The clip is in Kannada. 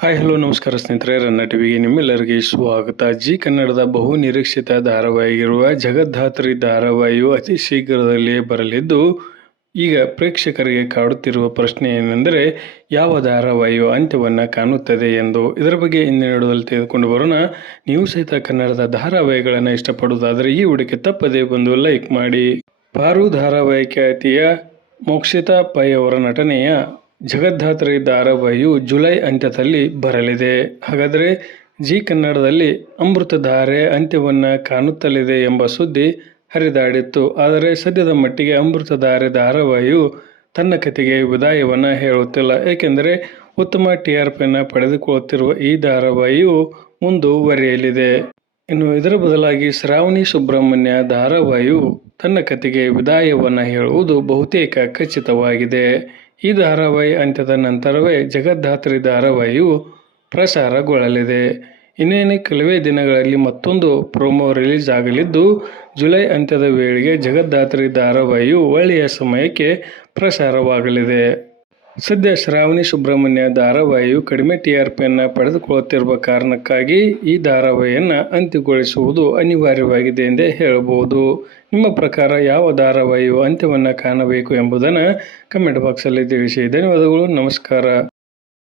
ಹಾಯ್ ಹಲೋ ನಮಸ್ಕಾರ ಸ್ನೇಹಿತರೆ, ರನ್ನ ಟಿವಿಗೆ ನಿಮ್ಮೆಲ್ಲರಿಗೆ ಸ್ವಾಗತ. ಜಿ ಕನ್ನಡದ ಬಹು ನಿರೀಕ್ಷಿತ ಧಾರಾವಾಹಿಯಾಗಿರುವ ಜಗದ್ಧಾತ್ರಿ ಧಾರಾವಾಹಿಯು ಅತಿ ಶೀಘ್ರದಲ್ಲಿಯೇ ಬರಲಿದ್ದು, ಈಗ ಪ್ರೇಕ್ಷಕರಿಗೆ ಕಾಡುತ್ತಿರುವ ಪ್ರಶ್ನೆ ಏನೆಂದರೆ ಯಾವ ಧಾರಾವಾಹಿಯು ಅಂತ್ಯವನ್ನು ಕಾಣುತ್ತದೆ ಎಂದು. ಇದರ ಬಗ್ಗೆ ಇಂದಿನ ವಿಡಿಯೋದಲ್ಲಿ ತೆಗೆದುಕೊಂಡು ಬರೋಣ. ನೀವು ಸಹಿತ ಕನ್ನಡದ ಧಾರಾವಾಹಿಗಳನ್ನು ಇಷ್ಟಪಡುವುದಾದರೆ ಈ ವಿಡಿಯೋಕ್ಕೆ ತಪ್ಪದೇ ಬಂದು ಲೈಕ್ ಮಾಡಿ. ಪಾರು ಧಾರಾವಾಹಿ ಖ್ಯಾತಿಯ ಮೋಕ್ಷಿತಾ ಪೈ ಅವರ ನಟನೆಯ ಜಗದ್ಧಾತ್ರಿ ಧಾರಾವಾಹಿಯು ಜುಲೈ ಅಂತ್ಯದಲ್ಲಿ ಬರಲಿದೆ. ಹಾಗಾದರೆ ಜಿ ಕನ್ನಡದಲ್ಲಿ ಅಮೃತಧಾರೆ ಅಂತ್ಯವನ್ನು ಕಾಣುತ್ತಲಿದೆ ಎಂಬ ಸುದ್ದಿ ಹರಿದಾಡಿತ್ತು. ಆದರೆ ಸದ್ಯದ ಮಟ್ಟಿಗೆ ಅಮೃತಧಾರೆ ಧಾರಾವಾಹಿಯು ತನ್ನ ಕತೆಗೆ ವಿದಾಯವನ್ನು ಹೇಳುತ್ತಿಲ್ಲ. ಏಕೆಂದರೆ ಉತ್ತಮ TRPಯನ್ನು ಪಡೆದುಕೊಳ್ಳುತ್ತಿರುವ ಈ ಧಾರಾವಾಹಿಯು ಮುಂದುವರಿಯಲಿದೆ. ಇನ್ನು ಇದರ ಬದಲಾಗಿ ಶ್ರಾವಣಿ ಸುಬ್ರಹ್ಮಣ್ಯ ಧಾರಾವಾಹಿಯು ತನ್ನ ಕತೆಗೆ ವಿದಾಯವನ್ನು ಹೇಳುವುದು ಬಹುತೇಕ ಖಚಿತವಾಗಿದೆ. ಈ ಧಾರಾವಾಹಿ ಅಂತ್ಯದ ನಂತರವೇ ಜಗದ್ಧಾತ್ರಿ ಧಾರಾವಾಹಿಯು ಪ್ರಸಾರಗೊಳ್ಳಲಿದೆ. ಇನ್ನೇನು ಕೆಲವೇ ದಿನಗಳಲ್ಲಿ ಮತ್ತೊಂದು ಪ್ರೋಮೋ ರಿಲೀಸ್ ಆಗಲಿದ್ದು, ಜುಲೈ ಅಂತ್ಯದ ವೇಳೆಗೆ ಜಗದ್ಧಾತ್ರಿ ಧಾರಾವಾಹಿಯು ಒಳ್ಳೆಯ ಸಮಯಕ್ಕೆ ಪ್ರಸಾರವಾಗಲಿದೆ. ಸದ್ಯ ಶ್ರಾವಣಿ ಸುಬ್ರಹ್ಮಣ್ಯ ಧಾರಾವಾಹಿಯು ಕಡಿಮೆ TRPಯನ್ನು ಪಡೆದುಕೊಳ್ಳುತ್ತಿರುವ ಕಾರಣಕ್ಕಾಗಿ ಈ ಧಾರಾವಾಹಿಯನ್ನು ಅಂತ್ಯಗೊಳಿಸುವುದು ಅನಿವಾರ್ಯವಾಗಿದೆ ಎಂದೇ ಹೇಳಬಹುದು. ನಿಮ್ಮ ಪ್ರಕಾರ ಯಾವ ಧಾರಾವಾಹಿಯು ಅಂತ್ಯವನ್ನು ಕಾಣಬೇಕು ಎಂಬುದನ್ನು ಕಮೆಂಟ್ ಬಾಕ್ಸಲ್ಲಿ ತಿಳಿಸಿ. ಧನ್ಯವಾದಗಳು. ನಮಸ್ಕಾರ.